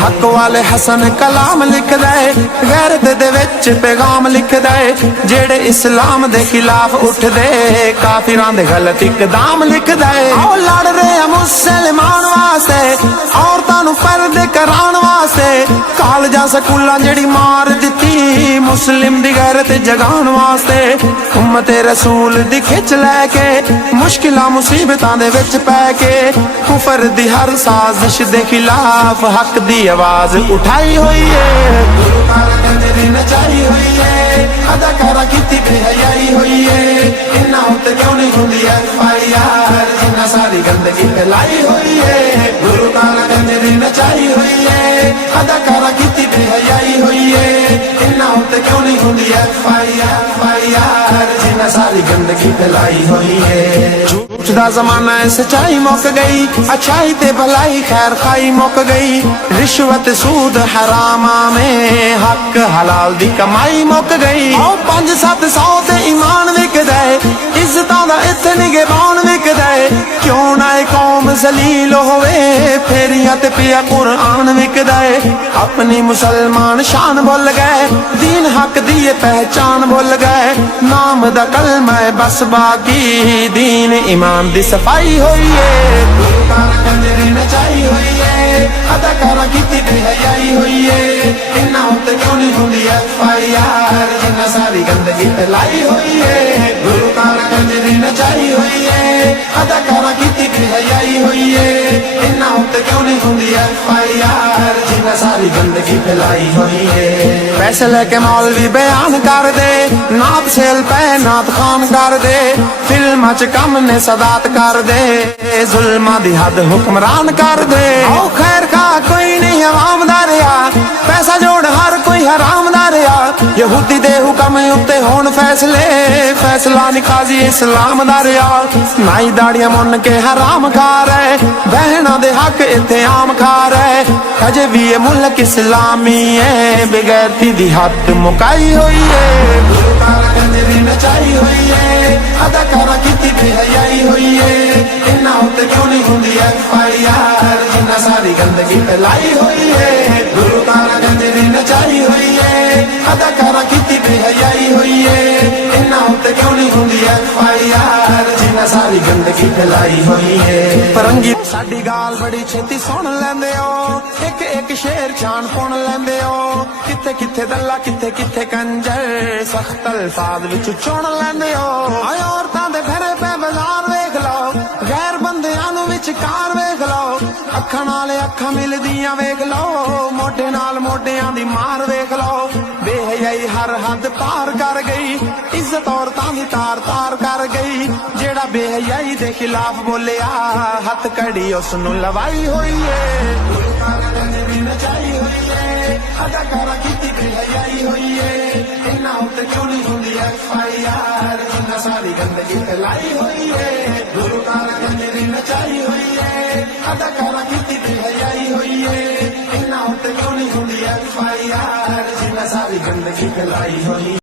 हक वाले हसन कलाम लिखदा है, गैरत दे विच पैगाम लिखदा है। जेड़े इस्लाम दे खिलाफ उठदे काफिरां दे गलत इकदाम लिखदा है। ओ लड़ रहे हैं मुसलमान वास्ते, औरतां नूं पर्दे कराण वास्ते, कालजा स्कूलां जेड़ी मार दित्ती मुस्लिम दी गैरत जगाण वास्ते। उम्मत रसूल दी खिच लैके मुश्किलां मुसीबतां दे विच पै के कुफर दी हर साजिश दे खिलाफ हक दी आवाज उठाई हुई है। गुरु कारकंद दी नचाई हुई है, अदाकारा कीती बेहयाई हुई है। इन्हां उत्ते क्यों नहीं हुंदी FIR जिन्हां सारी गंदगी फैलाई हुई है। गुरु कारकंद दी नचाई हुई है, अदाकारा कीती बेहयाई हुई है। इन्हां उत्ते क्यों नहीं हुंदी FIR जिन्हां सारी गंदगी फैलाई हुई है। झूठ दा जमाना है, सच्चाई मुक गई, अच्छाई ते भलाई खैर खाई मुक गई। रिश्वत सूद हरामा में हक हलाल दी कमाई मुक गई। 5-700 ते ईमान विकदा है, इज्जतां दा इत्थे निगहबान विकदा है। क्यों ना कौम जलील होवे, फेरियां ते पिया कुरान विकदा है। अपनी मुसलमान शान भुल गए, दीन हक दी पहचान भुल गए। नाम दा कलमा है बस बाकी, दीन ईमान दी सफाई हुई है। गुरु कारकंद दी नचाई हुई है, अदाकारा कीती बेहयाई हुई है। इन्हां उत्ते क्यों नहीं हुंदी FIR जिन्हां सारी गंदगी फैलाई हुई है। गुरु कारकंद दी नचाई हुई है, अदाकारा कीती बेहयाई हुई है। इन्हां उत्ते क्यों नहीं हुंदी FIR जिन्हां सारी गंदगी फैलाई हुई है। पैसे लेके मौलवी बयान कर दे, नात सेल पे नात खान कर दे। फिल्मां च कम ने सदात कर दे, जुल्मां दी हद हुक्मरान कर दे। ओ खैर खा कोई नहीं अवाम दा रिया, पैसा जोड़ हर कोई हराम दा रिया। यहूदी दे हुक्म उत्ते होण फैसले, फैसला नहीं काजी इस्लाम दा रिया। नाई दाड़ियां मुन के हराम खा रहे, बहना दे हक इत्थे आम खा रहे। अजे भी ये मुल्क इस्लामी है, बेगैरती दी हद मुकाई हुई है। गुरु कारकंद दी नचाई हुई है, अदाकारा कीती बेहयाई हुई है। इन्हां उत्ते क्यों नहीं हुंदी FIR जिन्हां सारी गंदगी फैलाई हुई है। गुरु कारकंद दी नचाई हुई है, अदाकारा कीती बेहयाई हुई है। इन्हां उत्ते क्यों नहीं हुंदी FIR जिन्हां सारी गंदगी फैलाई हुई है। परंगी साडी गाल बड़ी छेती सुन लैंदे हो, एक एक शेर छान पुन लैंदे हो। किथे किथे दल्ला किथे किथे कंजर, सख्त अल्फाज विच चुन लैंदे हो। औरतां दे फेरे पे बाजार वेख लो, गैर बंदियां नूं विचकार वेख लो। अखां नाल अखां मिलदियां वेख लो, मोढे नाल मोढियां दी मार वेख लो। बेहयाई हर हद पार कर गई, इज्जत औरतां दी तार तार कर गई। जेड़ा बेहयाई दे खिलाफ बोलिया, हथ कड़ी उसनूं लवाई हुई है। गुरु कारकंद दी नचाई हुई है, अदाकारा कीती बेहयाई हुई है। इन्हां उत्ते क्यों नहीं हुंदी FIR जिन्हां सारी गंदगी फैलाई हुई है। गुरु कारकंद दी नचाई हुई है, अदाकारा कीती बेहयाई हुई है। इन्हां उत्ते क्यों नहीं हुंदी FIR जिन्हां सारी गंदगी फैलाई हुई।